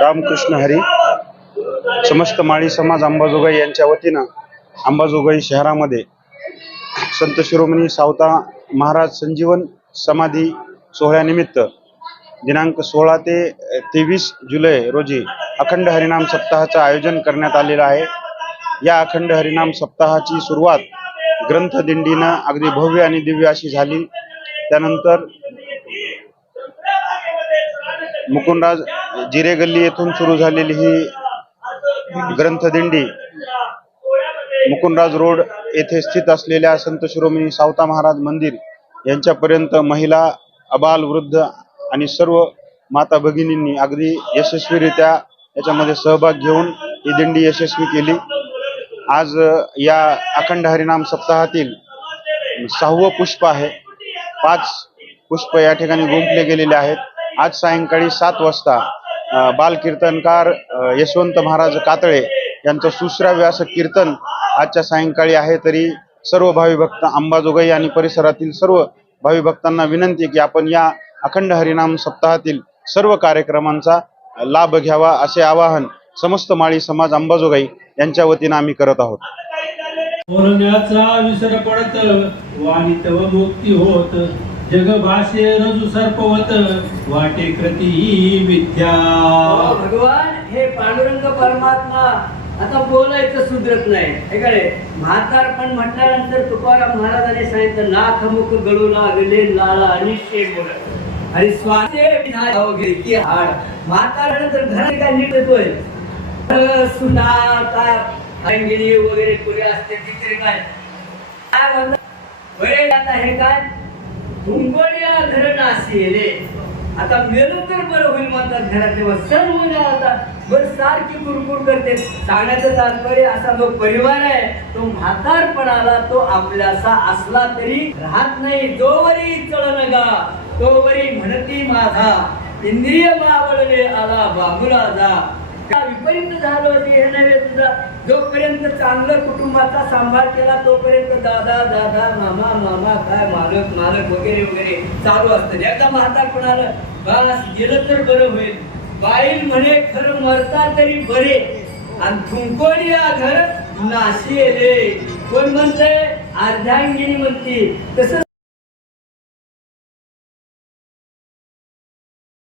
रामकृष्ण हरी समस्त माळी समाज अंबाजोगाई यांच्या वतीनं अंबाजोगाई शहरामध्ये संत शिरोमणी सावता महाराज संजीवन समाधी सोहळ्यानिमित्त दिनांक सोळा ते तेवीस जुलै रोजी अखंड हरिनाम सप्ताहाचं आयोजन करण्यात आलेलं आहे. या अखंड हरिनाम सप्ताहाची सुरुवात ग्रंथदिंडीनं अगदी भव्य आणि दिव्य अशी झाली. त्यानंतर मुकुंदराज जिरे गल्ली येथून सुरू झालेली ही ग्रंथदिंडी मुकुंदराज रोड येथे स्थित असलेल्या संत शिरोमणी सावता महाराज मंदिर यांच्यापर्यंत महिला अबाल वृद्ध आणि सर्व माता भगिनींनी अगदी यशस्वीरित्या याच्यामध्ये सहभाग घेऊन ही दिंडी यशस्वी केली. आज या अखंड हरिनाम सप्ताहातील सहावं पुष्प आहे. पाच पुष्प या ठिकाणी गुंफले गेलेले आहेत. आज सायंकाळी सात वाजता बालकीर्तनकार कीर्तनकार यशवंत महाराज कातळे यांचं सुश्राव्य असं कीर्तन आजच्या सायंकाळी आहे तरी सर्व भावी भक्त अंबाजोगाई आणि परिसरातील सर्व भावी भक्तांना विनंती की आपण या अखंड हरिनाम सप्ताहातील सर्व कार्यक्रमांचा लाभ घ्यावा असे आवाहन समस्त माळी समाज अंबाजोगाई यांच्या वतीनं आम्ही करत आहोत. विसर पडत वाणी मुक्ती होत. जग भाषे रजू सर्पवत वाटे कृती विद्या भगवान हे पांडुरंग परमात्मा आता बोलायचं सुधरत नाही. हे म्हातार पण म्हटल्यानंतर तुकाराम महाराजांनी सांगितलं नाथ मुख गळू लागले लाला आणि बोलत. आणि स्वाते विधान वगैरे हो की हाड. म्हातारनंतर घरात काय नीट येतोय? अ, सुना काय वगैरे पुरे असते तिथे काय? काय म्हणतात? बरे आता हे काय? तुंगोड्या धरण असेले आता मेलो तर बरं होईल म्हणतात घरात तेव्हा सण होऊन आता बर सारखी कुरकुर करते. सांगण्याचं तात्पर्य असा जो परिवार आहे तो म्हातारपणाला तो आपल्यासा असला तरी राहत नाही. जोवरी चळन गा तोवरी म्हणती माझा. इंद्रिय बावळले आला बाबुला जा का विपरीत झालं होती हे नव्हे तुझा. जो चांगलं कुटुंबाचा सांभाळ केला तोपर्यंत दादा दादा मामा मामा काय मालक मालक वगैरे वगैरे चालू असतं. एकदा म्हातार कोणाला बास गेलं तर बरं होईल. बाईल म्हणे खरं मरता तरी बरे. आणि थुंकोडिया घर नाशिले कोण म्हणतंय? अर्धांगिनी म्हणते. तसं